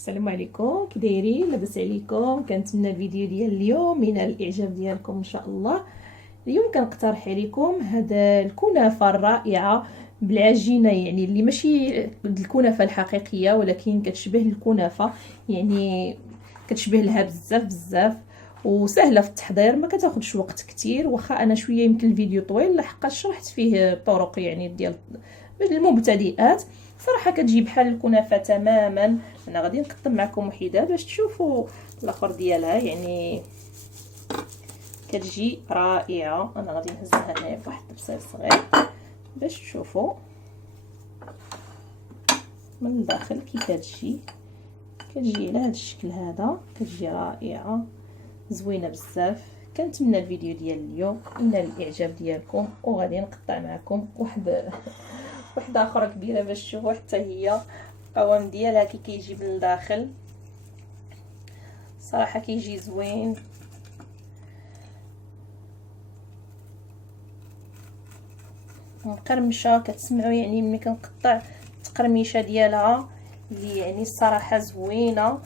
السلام عليكم، كي دايرين؟ لاباس عليكم؟ كنتمنى الفيديو ديال اليوم ينال الاعجاب ديالكم ان شاء الله. اليوم كنقترح عليكم هذا الكنافه الرائعه بالعجينه، يعني اللي ماشي الكنافه الحقيقيه ولكن كتشبه الكنافه، يعني كتشبه لها بزاف بزاف وسهله في التحضير، ما كتاخذش وقت كتير. واخا انا شويه يمكن الفيديو طويل لحقاش شرحت فيه طرق يعني ديال المبتدئات. صراحه كتجي بحال الكنافه تماما. انا غادي نقطع معكم وحده باش تشوفوا الاخر ديالها، يعني كتجي رائعه. انا غادي نهزها هنايا فواحد الطبسيل صغير باش تشوفوا من الداخل كي كتجي على هذا الشكل هذا. كتجي رائعه زوينه بزاف. كنتمنى الفيديو ديال اليوم ينال الاعجاب ديالكم، وغادي نقطع معكم وحده اخرى كبيره باش تشوفوا حتى هي القوام ديالها كي كيجي من الداخل. صراحه كيجي زوين. مقرمشه، كتسمعوا يعني ملي كنقطع التقرميشه ديالها اللي يعني الصراحه زوينه.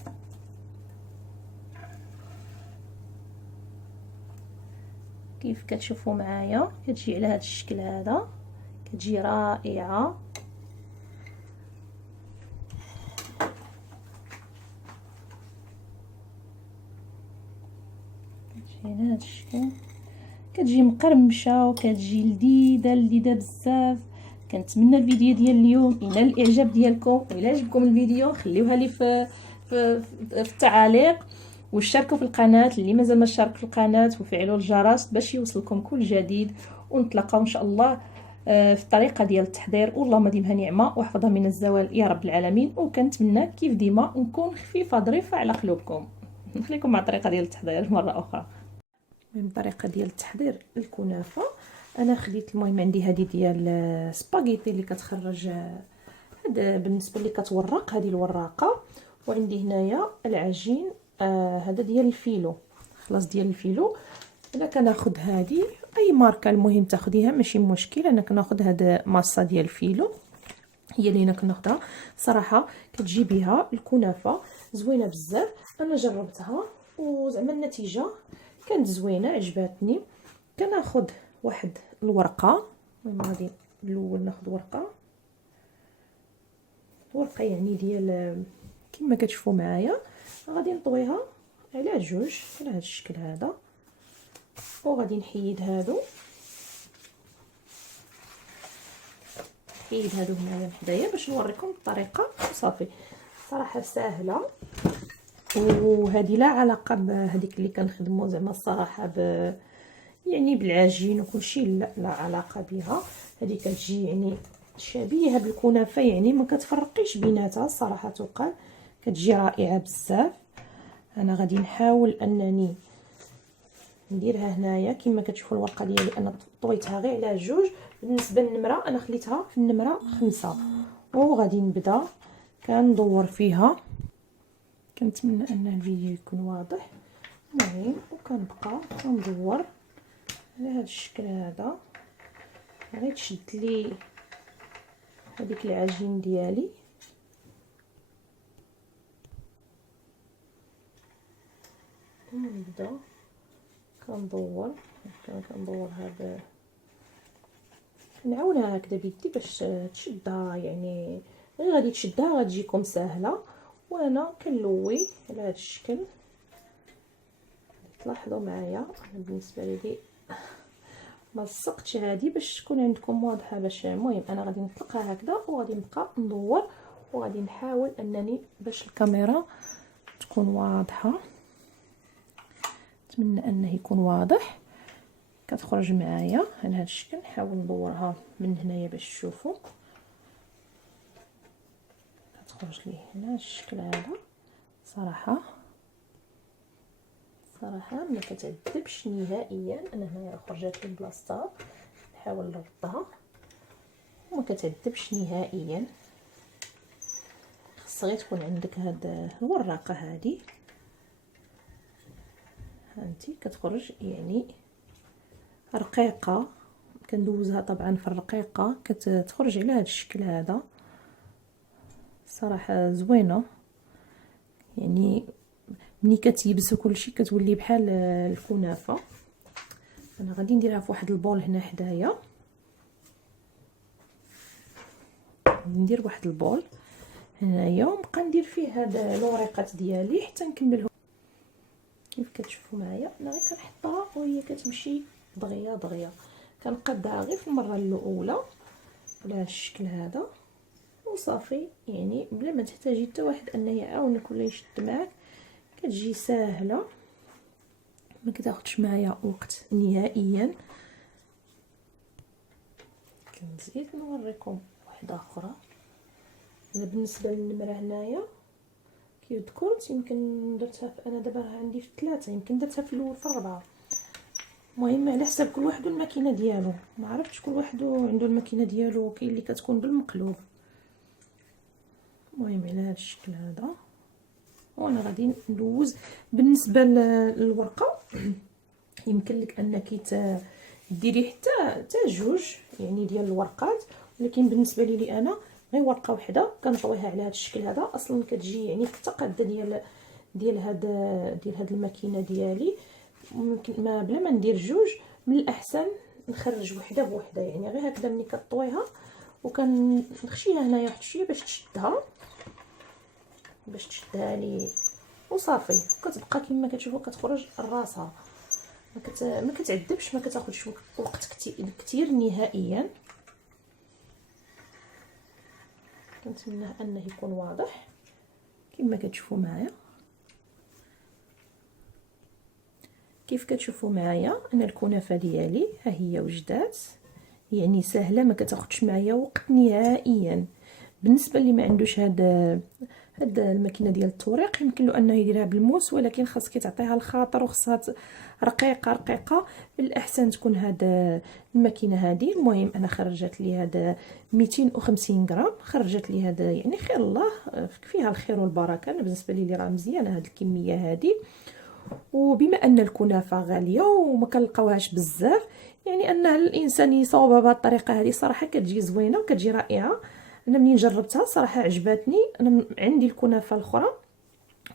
كيف كتشوفوا معايا كتجي على هذا الشكل هذا، كتجي رائعه. كتجي على هذا الشكل، كتجي مقرمشه وكتجي لذيذه بزاف. كنتمنى الفيديو ديال اليوم ينال الاعجاب ديالكم، وإلا عجبكم الفيديو خليوها لي في التعاليق، واشتركوا في القناه اللي مازال ما اشترك في القناه، وفعلوا الجرس باش يوصلكم كل جديد. ونتلاقاو ان شاء الله في الطريقه ديال التحضير. والله ديمها نعمه وحفظها من الزوال يا رب العالمين. وكنتمنى كيف ديما نكون خفيفه ظريفه على قلوبكم. نخليكم مع الطريقه ديال التحضير مره اخرى. المهم الطريقه ديال التحضير الكنافه، انا خديت المهم عندي هذه ديال سباغيتي اللي كتخرج هذا بالنسبه اللي كتورق، هذه الوراقه. وعندي هنايا العجين هذا ديال الفيلو، خلاص ديال الفيلو. انا كناخذ هذه اي ماركه المهم تاخديها ماشي مشكل. انا كناخذ هذا ماسه ديال الفيلو هي اللي انا كناخذها. صراحه كتجي بها الكنافه زوينه بزاف. انا جربتها وزعما النتيجه كانت زوينه عجبتني. كناخذ واحد الورقه، المهم غادي الاول ناخذ ورقه يعني ديال كما كتشوفوا معايا. غادي نطويها على جوج على هذا الشكل هذا، وغادي نحيد هادو هنايا حدايا باش نوريكم الطريقه صافي. صراحه سهله، وهذه لا علاقه بهذيك اللي كنخدموا زعما الصراحه يعني بالعجين وكلشي، لا علاقه بها. هذه كتجي يعني شبيهه بالكنافه، يعني ما كتفرقيش بيناتها الصراحه. تقال كتجي رائعه بزاف. انا غادي نحاول انني نديرها هنايا كما كتشوفوا. الورقه ديالي انا طويتها غير على جوج. بالنسبه للنمره انا خليتها في النمره 5، وغادي نبدا كندور فيها. كنتمنى ان الفيديو يكون واضح. المهم وكنبقى كندور على هذا الشكل هذا. غادي تشد لي هذيك العجين ديالي، ونبدا كندور هذا، نعاونها هكذا بيدي باش تشدها. يعني غير غادي تشدها غتجيكم سهله. وانا كنلوي على هذا الشكل. تلاحظوا معايا انا بالنسبه لي ما لصقتش هذه باش تكون عندكم واضحه. باش المهم انا غادي نطلقها هكذا وغادي نبقى ندور، وغادي نحاول انني باش الكاميرا تكون واضحه. نتمنى انه يكون واضح. كتخرج معايا على هذا الشكل. نحاول ندورها من هنايا باش تشوفوا. كتخرج لي هنا الشكل هذا. صراحه ما كتعذبش نهائيا. انا هنايا خرجت لي بلاصتها، نحاول نردها وما كتعذبش نهائيا. خص غير تكون عندك هاد الوراقه هذه، هانتي كتخرج يعني رقيقه. كندوزها طبعا في الرقيقه كتخرج على هذا الشكل هذا. صراحه زوينه يعني ملي كتيبس وكلشي كتولي بحال الكنافه. انا غادي نديرها في واحد البول هنا حدايا، ندير واحد البول هنايا ونبقى ندير فيه هاد الوريقات ديالي حتى نكملهم. كيف كتشوفوا معايا انا غير كنحطها وهي كتمشي دغيا دغيا، كنقادها غير في المره الاولى على هذا الشكل هذا وصافي. يعني بلا ما تحتاجي حتى واحد انه يعاونك ولا يشد معاك، كتجي ساهله ما كتاخذش معايا وقت نهائيا. كنزيد نوريكم واحده اخرى. بالنسبه للنمره هنايا كي ذكرت يمكن درتها انا دابا راه عندي في 3، يمكن درتها في الاول في 4. المهم على حساب كل واحد والماكينه ديالو، ما عرفتش كل واحد عنده الماكينه ديالو، كاين اللي كتكون بالمقلوب. المهم على هذا الشكل هذا وانا غادي ندوز. بالنسبه للورقه يمكن لك انك ديري حتى جوج يعني ديال الورقات، ولكن بالنسبه لي انا غير ورقه واحده كنطويها على هذا الشكل هذا. اصلا كتجي يعني حتى قاده ديال هاد الماكينه ديالي. ممكن ما بلا ما ندير جوج من الاحسن نخرج وحده بوحده، يعني غير هكذا ملي كطويها وكنخشيها هنايا واحد شويه باش تشدها لي وصافي. وكتبقى كما كتشوفوا كتخرج راسها، ما كتعذبش، ما كتاخذش وقت كتير نهائيا. كنتمنى انه يكون واضح كما كتشوفوا معايا. كيف كتشوفوا معايا انا الكنافه ديالي ها هي وجدات، يعني سهله ما كتاخذش معايا وقت نهائيا. بالنسبه اللي ما عندوش هاد الماكينه ديال التوريق يمكن له انه يديرها بالموس، ولكن خاصك تعطيها الخاطر وخصها رقيقه. بالاحسن تكون هاد الماكينه هذه. المهم انا خرجت لي هذا 250 غرام، خرجت لي هذا يعني خير الله فيها الخير والبركه. انا بالنسبه لي راه مزيانه هاد الكميه هذه. وبما ان الكنافه غاليه وما كنلقاوهاش بزاف، يعني ان الانسان يصاوبها بهذه الطريقه هذه صراحه كتجي زوينه وكتجي رائعه. انا منين جربتها صراحه عجبتني. انا عندي الكنافه الاخرى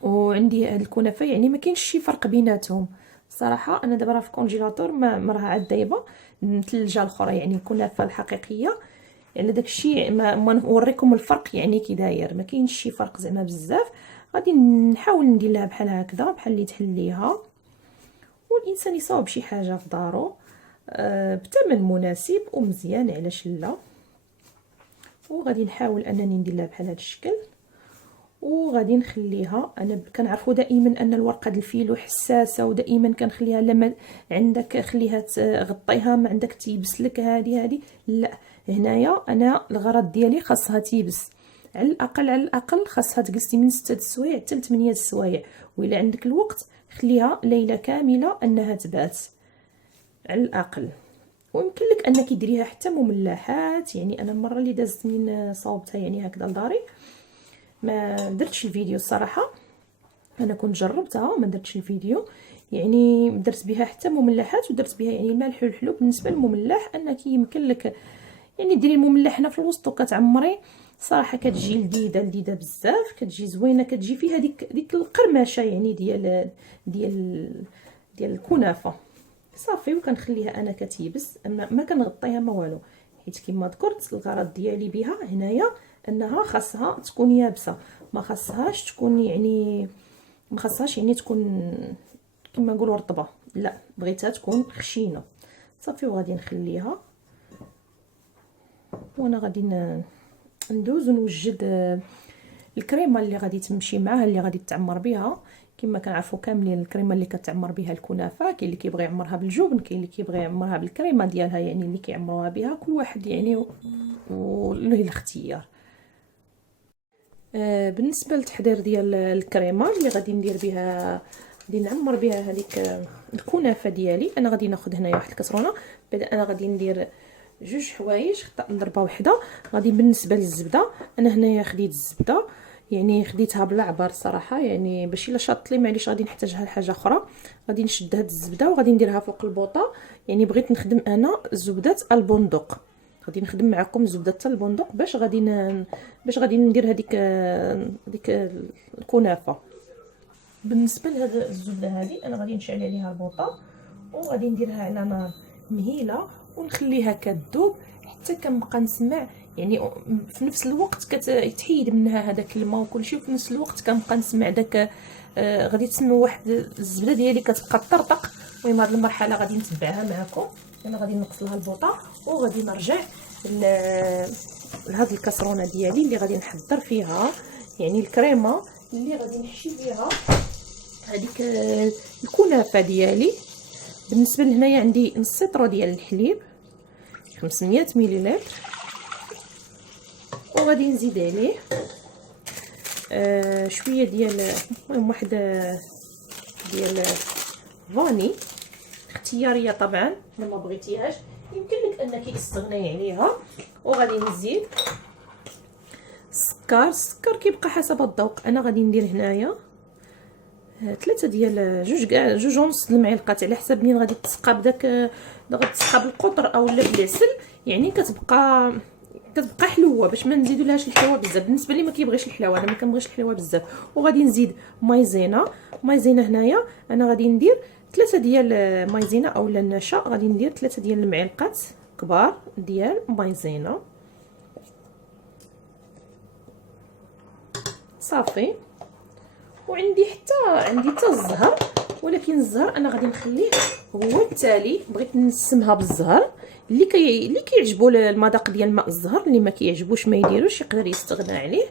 وعندي هذه الكنافه، يعني ما كاينش شي فرق بيناتهم صراحه. انا دابا راه في كونجيلاتور ما راه عاد دايبه مثلجه الاخرى، يعني الكنافه الحقيقيه يعني داك الشيء ما نوريكم الفرق يعني كي داير، ما كاينش شي فرق زعما بزاف. غادي نحاول ندير لها بحال هكذا بحال اللي تحليها، والانسان يصاوب شي حاجه في دارو بثمن مناسب ومزيان علاش لا. وغادي نحاول انني ندير لها بحال هذا الشكل وغادي نخليها. انا كنعرفوا دائما ان الورقه ديال الفيلو حساسه، ودائما كنخليها لما عندك خليها تغطيها، ما عندك تيبس لك هذه لا. هنايا انا الغرض ديالي خاصها تيبس على الاقل خاصها تجلسي من 6 السوايع حتى 8 السوايع، وإلا عندك الوقت خليها ليله كامله انها تبات على الاقل. ويمكن لك انك ديريها حتى مملحات. يعني انا المره اللي دازت من صاوبتها يعني هكذا لداري ما درتش الفيديو الصراحه، انا كنت جربتها وما درتش الفيديو. يعني درت بها حتى مملحات ودرت بها يعني الملح والحلو. بالنسبه للمملح انك يمكن لك يعني ديري المملح هنا في الوسط وكتعمري صراحه كتجي لذيذه بزاف، كتجي زوينه، كتجي فيها ديك القرمشه يعني ديال الكنافه صافي. وكنخليها انا كتيبس، ما كنغطيها ما والو، حيت كما ذكرت الغرض ديالي بها هنايا انها خاصها تكون يابسه، ما خاصهاش تكون يعني تكون كما نقولوا رطبه، لا بغيتها تكون خشينه صافي. وغادي نخليها وانا غادي ندوز ونوجد الكريمه اللي غادي تمشي معاها، اللي غادي تعمر بها. كما كنعرفوا كاملين الكريمه اللي كتعمر بها الكنافه، كاين اللي كيبغي يعمرها بالجبن، كاين اللي كيبغي يعمرها بالكريمه ديالها يعني اللي كيعمروها بها، كل واحد يعني وله الاختيار. بالنسبه للتحضير ديال الكريمه اللي غادي ندير بها، غادي نعمر بها هذيك الكنافه ديالي. انا غادي ناخذ هنايا واحد الكسرونه. بعدا انا غادي ندير جوج حوايج ضربه واحده. غادي بالنسبه للزبده انا هنايا خديت الزبده يعني خديتها بالعبار صراحه، يعني باش الا شاط لي معليش غادي نحتاجها لحاجه اخرى. غادي نشد هاد الزبده وغادي نديرها فوق البوطه. يعني بغيت نخدم انا زبده البندق، غادي نخدم معكم زبده البندق باش غادي ندير هذيك الكنافه. بالنسبه لهاد الزبده هذه انا غادي نشعل عليها البوطه وغادي نديرها على نار مهيله ونخليها كتذوب حتى كنبقى نسمع، يعني في نفس الوقت كتحيد منها هذاك الماء وكلشي، وفي نفس الوقت كنبقى نسمع داك غادي تسمعوا واحد الزبده ديالي كتبقى تطرطق. المهم هذه المرحله غادي نتبعها معكم. انا غادي نقص لها البوطه وغادي نرجع لهاد الكاسرونه ديالي اللي غادي نحضر فيها يعني الكريمه اللي غادي نحشي فيها هذيك الكنافه ديالي. بالنسبه لهنايا عندي نص لتر ديال الحليب 500 مليلتر، وغادي نزيد عليه شويه ديال المهم واحد ديال فاني اختياريه طبعا، الا ما بغيتيهاش يمكن لك انك تستغني عليها. وغادي نزيد السكر كيبقى حسب الذوق. انا غادي ندير هنايا 3 ديال جوج ونص المعلقات على حسب منين غادي تسقى بداك، غادي تسقى بالقطر او بالعسل، يعني كتبقى حلوه باش ما نزيدولهاش الحلاوه بزاف. بالنسبه لي ما كيبغيش الحلاوه، انا ما كنبغيش الحلاوه بزاف. وغادي نزيد مايزينا هنايا انا غادي ندير 3 ديال مايزينا اولا النشا، غادي ندير 3 ديال المعالق كبار ديال مايزينا صافي. وعندي حتى الزهر، ولكن الزهر انا غادي نخليه هو التالي. بغيت نسمها بالزهر اللي كيعجبو المذاق ديال ماء الزهر، اللي ما كيعجبوش ما يديروش يقدر يستغنى عليه.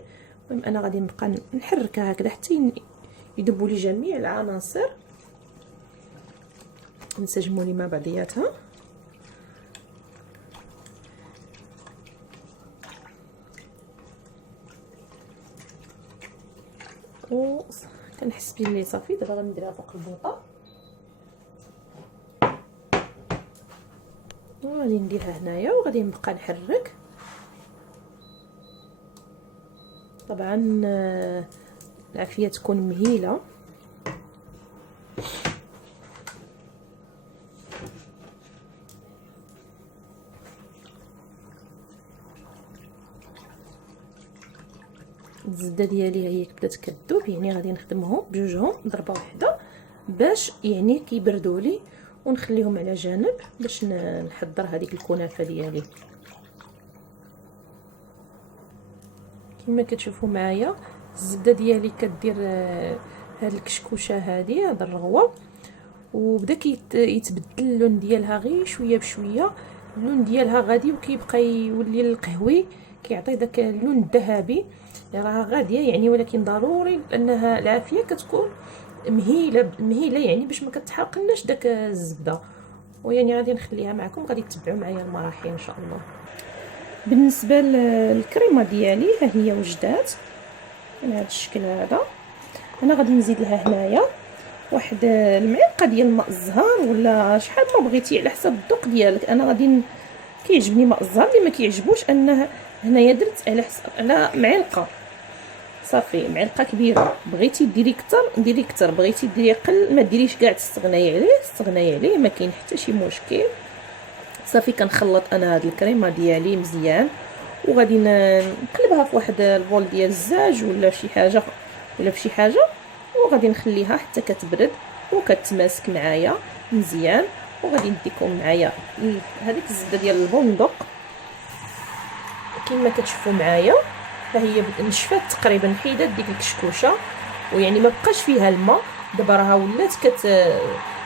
المهم انا غادي نبقى نحركها هكذا حتى يذوبوا لي جميع العناصر نسجموا لي مع بعضياتها. و كنحس بلي صافي. دابا غنديرها فوق البوطه وغادي نديرها هنايا وغادي نبقى نحرك. طبعا العافيه تكون مهيله. الزبده ديالي هي بدات كذوب، يعني غادي نخدمهم بجوجهم ضربه واحده باش يعني كيبردوا لي ونخليهم على جانب باش نحضر هذيك الكنافه ديالي. كما كتشوفوا معايا الزبده ديالي كدير هاد الكشكوشه هذه، هذا الرغوه، وبدا يتبدل اللون ديالها غير شويه بشويه. اللون ديالها غادي وكيبقى يولي القهوي، كيعطي داك اللون الذهبي. راها غاديه يعني، ولكن ضروري لانها العافيه كتكون مهيله يعني باش ما كتحرقناش داك الزبده. ويعني غادي نخليها معكم، غادي تتبعوا معايا المراحل ان شاء الله. بالنسبه للكريمه ديالي ها هي وجدات على هذا الشكل هذا. انا غادي نزيد لها هنايا واحد المعلقه ديال ماء الزهر ولا شحال ما بغيتي على حسب الذوق ديالك. انا غادي كيعجبني ماء الزهر، اللي ما كيعجبوش انه هنايا درت على معلقه صافي، معلقه كبيره. بغيتي ديري كتر بغيتي ديري قل ما ديريش كاع، تستغناي عليه ما كاين حتى شي مشكل. صافي كنخلط انا هاد الكريمه ديالي مزيان وغادي نقلبها في واحد البول ديال الزاج ولا شي حاجه في شي حاجه، وغادي نخليها حتى كتبرد وكتماسك معايا مزيان. وغادي نديكم معايا هذيك الزبده ديال البندق كما كتشوفوا معايا، ها هي نشفات تقريبا، حيدات ديك الكشكوشه ويعني ما بقاش فيها الماء. دابا راها ولات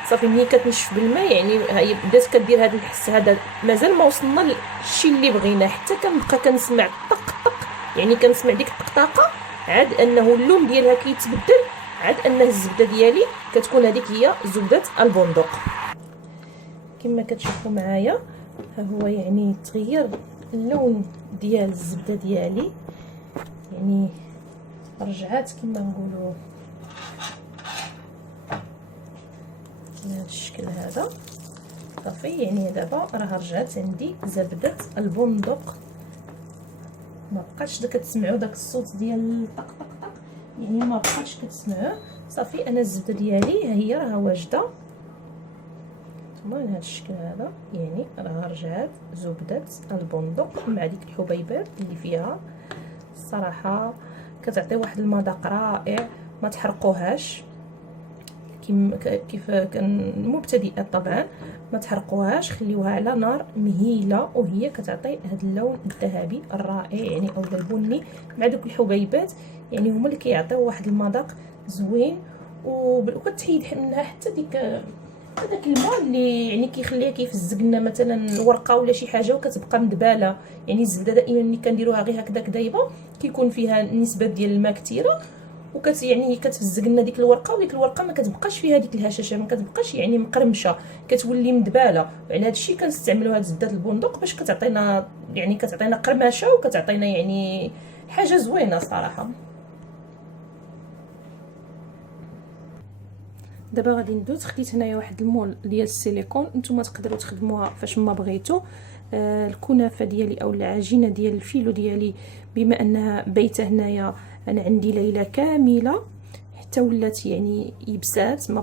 صافي ملي كتنشف بالماء يعني هي بدات كدير هذا الحس هذا. مازال ما وصلنا للشيء اللي بغينا، حتى كنبقى كنسمع طق يعني كنسمع ديك الطقطقه، عاد انه اللون ديالها كيتبدل، عاد انه الزبده ديالي كتكون هذيك هي زبده البندق. كما كتشوفوا معايا ها هو يعني تغير اللون ديال الزبده ديالي، يعني رجعات كما نقولوا بهذا الشكل هذا صافي. يعني دابا راه رجعت عندي زبده البندق، ما بقاتش كتسمعوا داك الصوت ديال طق طق طق، يعني ما بقاتش كتسمعوه صافي. انا الزبده ديالي ها هي راه واجده بهذا الشكل هذا، يعني راه رجعت زبده البندق مع ديك الحبيبات اللي فيها. الصراحه كتعطي واحد المذاق رائع، ما تحرقوهاش كيف كان مبتدئه طبعا ما تحرقوهاش، خليوها على نار مهيله وهي كتعطي هذا اللون الذهبي الرائع يعني او البني مع دوك الحبيبات، يعني هما اللي كيعطيو واحد المذاق زوين. وكتحيد منها حتى ديك هذاك الماء اللي يعني كيخليها كيفزق لنا مثلا الورقه ولا شي حاجه وكتبقى مدباله. يعني الزبده دائما ملي كنديروها غير هكذا دايبه كيكون فيها نسبه ديال الماء كثيره يعني كتفزق لنا ديك الورقه، وديك الورقه ما كتبقاش فيها ديك الهشاشه، ما كتبقاش يعني مقرمشه، كتولي مدباله. وعلى هذا الشيء كنستعملوا هاد زبده البندق باش كتعطينا يعني كتعطينا قرمشه وكتعطينا يعني حاجه زوينه صراحه. دابا غادي ندوز. خديت هنايا واحد المول ديال السيليكون، نتوما تقدروا تخدموها فاش ما بغيتو. الكنافه ديالي او العجينه ديال الفيلو ديالي بما انها بايته هنايا انا عندي ليله كامله حتى ولات يعني يبسات، ما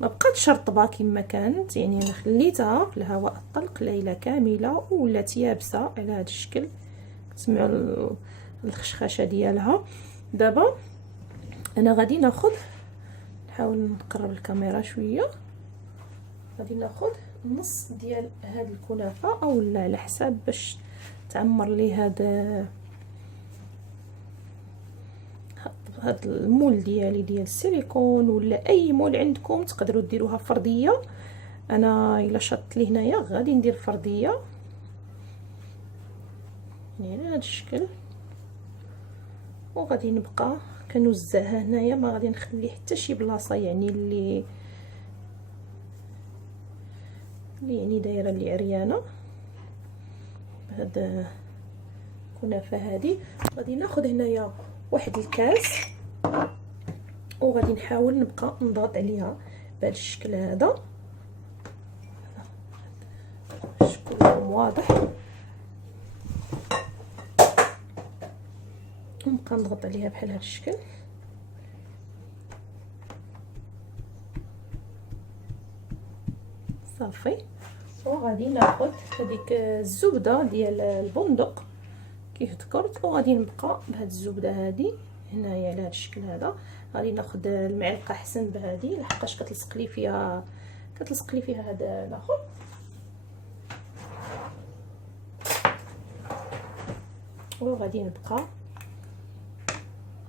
بقاتش رطبه كما كانت، يعني انا خليتها في الهواء الطلق ليله كامله ولات يابسه على هذا الشكل. تسمعوا الخشخشه ديالها. دابا انا غادي ناخذ، نحاول نقرب الكاميرا شويه، غادي ناخذ نص ديال هاد الكنافه او لا على حساب باش تعمر لي هاد المول ديالي ديال السيليكون ولا اي مول عندكم تقدروا ديروها فرديه. انا الا شطت لي هنايا غادي ندير فرديه يعني هذا الشكل، وغادي نبقى كنوزعها هنايا، ما غادي نخلي حتى شي بلاصه يعني اللي يعني دايره اللي عريانه. هذا الكنافه هذه غادي ناخذ هنايا واحد الكاس وغادي نحاول نبقى نضغط عليها بهذا الشكل هذا، الشكل واضح، ونبقى نضغط عليها بحال هذا الشكل. صافي. وغادي ناخذ هذيك الزبده ديال البندق كيف ذكرت، وغادي نبقى بهذه الزبده هذه هنايا على هذا الشكل هذا. غادي ناخذ المعلقه احسن بهذه لحقاش كتلصق لي فيها هذا الاخر. وغادي نبقى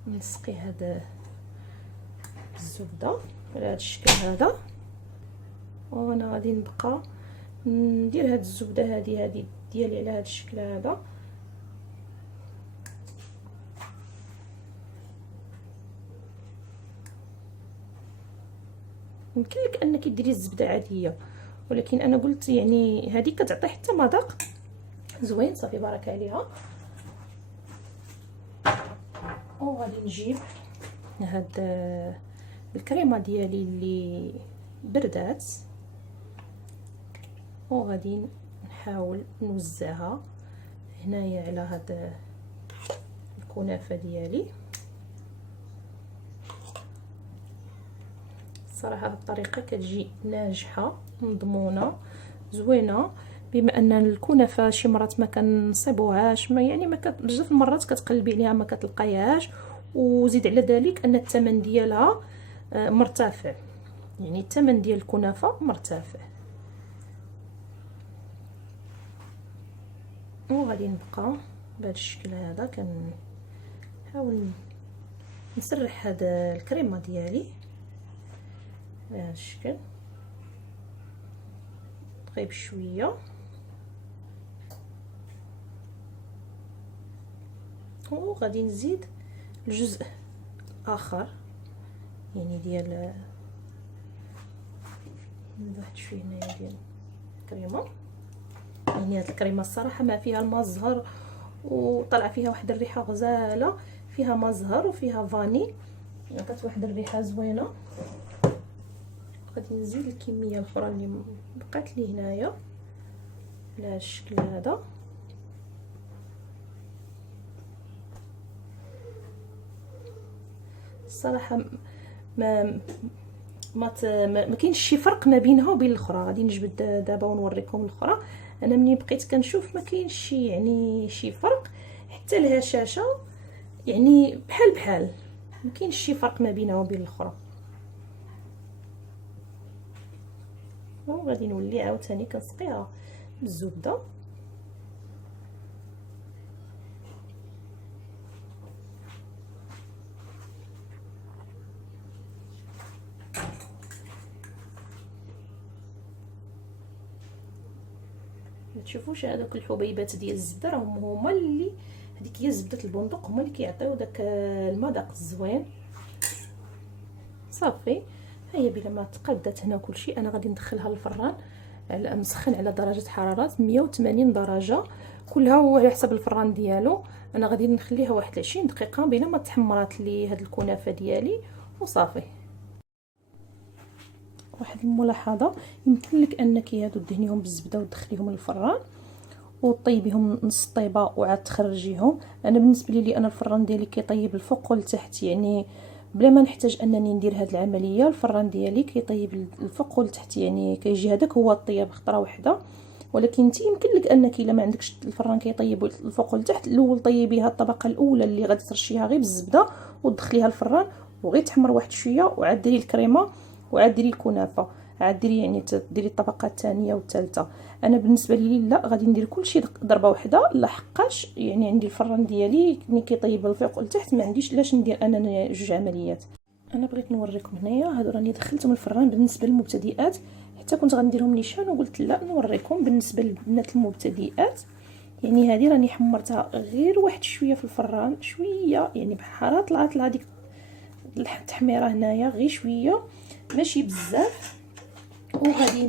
نسقي هذا الزبده على هذا الشكل هذا، وانا غادي نبقى ندير هذه الزبده هذه ديالي على هذا الشكل هذا. يمكن لك انك ديري الزبده عاديه، ولكن انا قلت يعني هذه كتعطي حتى مذاق زوين. صافي بارك عليها. وغادي نجيب هاد الكريمه ديالي اللي بردات، وغادي نحاول نوزعها هنايا على هاد الكنافه ديالي. صراحه هاد الطريقه كتجي ناجحه مضمونه زوينه، بما ان الكنافه شي مرات ما كنصيبوهاش، ما يعني ما بزاف المرات كتقلبي عليها ما كتلقايهاش، وزيد على ذلك ان الثمن ديالها مرتفع، يعني الثمن ديال الكنافه مرتفع. وغادي نبقى بهذا الشكل هذا كنحاول نسرح هذا الكريمه ديالي بهذا الشكل طيب شويه. وغادي نزيد الجزء اخر يعني ديال واحد شويه هنايا ديال الكريمه. يعني هاد الكريمه الصراحه ما فيها الماء الزهر وطلع فيها واحد الريحه غزاله، فيها ماء زهر وفيها فاني، عطات واحد الريحه زوينه. غادي نزيد الكميه الاخرى اللي بقات لي هنايا على هذا الشكل هذا. الصراحه ما كاينش شي فرق ما بينها وبين الاخرى. غادي نجبد دابا ونوريكم الاخرى. انا ملي بقيت كنشوف ما كاينش شي يعني شي فرق، حتى الهشاشه يعني بحال ما كاينش شي فرق ما بينها وبين الاخرى. وغادي نولي عاوتاني كنسقيها بالزبده. ما تشوفوش هذوك الحبيبات ديال الزبده راهم هما اللي، هذيك هي زبده البندق، هما اللي كيعطيو داك المذاق الزوين. صافي ها هي بلا ما تقادات هنا كلشي. انا غادي ندخلها للفران على مسخن على درجه حراره 180 درجه كلها، هو على حسب الفران ديالو. انا غادي نخليها واحد 20 دقيقه بلا ما تحمرات لي هاد الكنافه ديالي وصافي. واحد الملاحظه، يمكن لك انك هادو دهنيهم بالزبده وتدخليهم للفران وطيبيهم نص طيبه وعاد تخرجيهم. انا بالنسبه لي انا الفران ديالي كيطيب الفوق والتحت، يعني بلا ما نحتاج انني ندير هاد العمليه. الفران ديالي كيطيب الفوق والتحت، يعني كيجي هذاك هو الطياب خطره واحده. ولكن انت يمكن لك انك الا ما عندكش الفران كيطيب الفوق والتحت، الاول طيبيها الطبقه الاولى اللي غادي ترشيها غير بالزبده وتدخليها الفران وغير تحمر واحد شويه، وعاد ديري الكريمه وعاد ديري الكنافه، عاد ديري يعني ديري الطبقه الثانيه والثالثه. انا بالنسبه لي لا، غادي ندير كلشي ضربه واحده، لحقاش يعني عندي الفران ديالي ملي كيطيب الفوق والتحت ما عنديش علاش ندير انا جوج عمليات. انا بغيت نوريكم هنايا هادو راني دخلتهم الفران بالنسبه للمبتدئات، حتى كنت غنديرهم نيشان وقلت لا نوريكم بالنسبه للبنات المبتدئات. يعني هذه راني حمرتها غير واحد شويه في الفران، شويه يعني بحراره طلعت لها ديك التحميره هنايا غير شويه ماشي بزاف، وغادي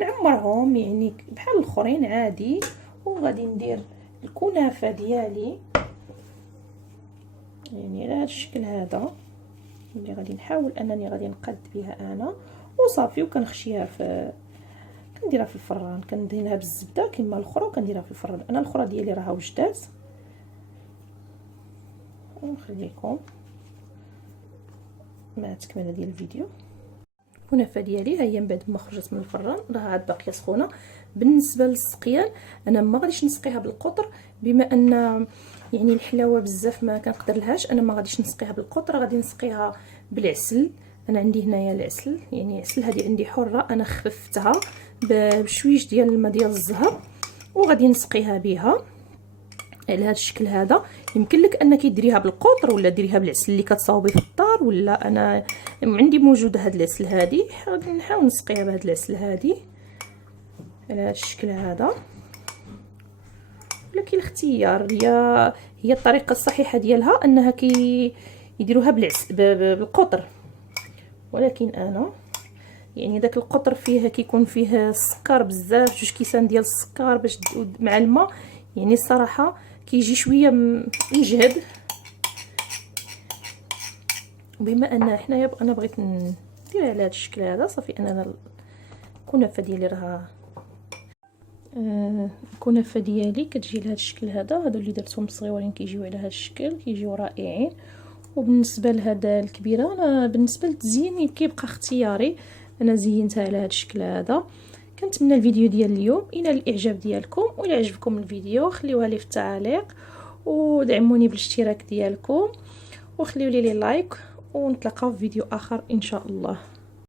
نعمرهم يعني بحال الاخرين عادي. وغادي ندير الكنافه ديالي يعني على هذا الشكل هذا اللي غادي نحاول انني غادي نقاد بها انا وصافي. وكنخشيها كنديرها في الفران، كندهنها بالزبده كما الاخرى وكنديرها في الفران. انا الاخرى ديالي راها وجدات، ونخليكم مع التكمله ديال الفيديو. الكنافه ديالي ها هي من بعد ما خرجت من الفران راه عاد باقيه سخونه. بالنسبه للسقيان انا ما غاديش نسقيها بالقطر، بما ان يعني الحلاوه بزاف ما كنقدر لهاش. انا ما غاديش نسقيها بالقطر، غادي نسقيها بالعسل. انا عندي هنايا العسل، يعني عسل هذه عندي حره، انا خففتها بشويش ديال الماء ديال الزهر وغادي نسقيها بها على هذا الشكل هذا. يمكن لك انك ديريها بالقطر ولا ديريها بالعسل اللي كتصاوبي في الدار، ولا انا عندي موجوده هذا العسل هذه، غادي نحاول نسقيها بهذا العسل هذه على هذا الشكل هذا. ولكن الاختيار هي الطريقه الصحيحه ديالها انها يديروها بالعسل بالقطر. ولكن انا يعني داك القطر فيه كيكون فيه السكر بزاف، جوج كيسان ديال السكر باش مع الماء، يعني الصراحه كيجي شويه مجهد. بما ان حنايا انا بغيت ندير على هذا الشكل هذا صافي. انا الكنافه ديالي راها الكنافه ديالي كتجي لهذا الشكل هذا. هادو اللي درتهم صغيورين كيجيو على هذا الشكل، كيجيو رائعين. وبالنسبه لهذا الكبيره انا بالنسبه للتزيين كيبقى اختياري، انا زينتها على هذا الشكل هذا. كنتمنى الفيديو ديال اليوم الى الاعجاب ديالكم، والى عجبكم الفيديو خليوها لي في التعاليق ودعموني بالاشتراك ديالكم وخليوا لي لايك، ونتلاقاو في فيديو اخر ان شاء الله.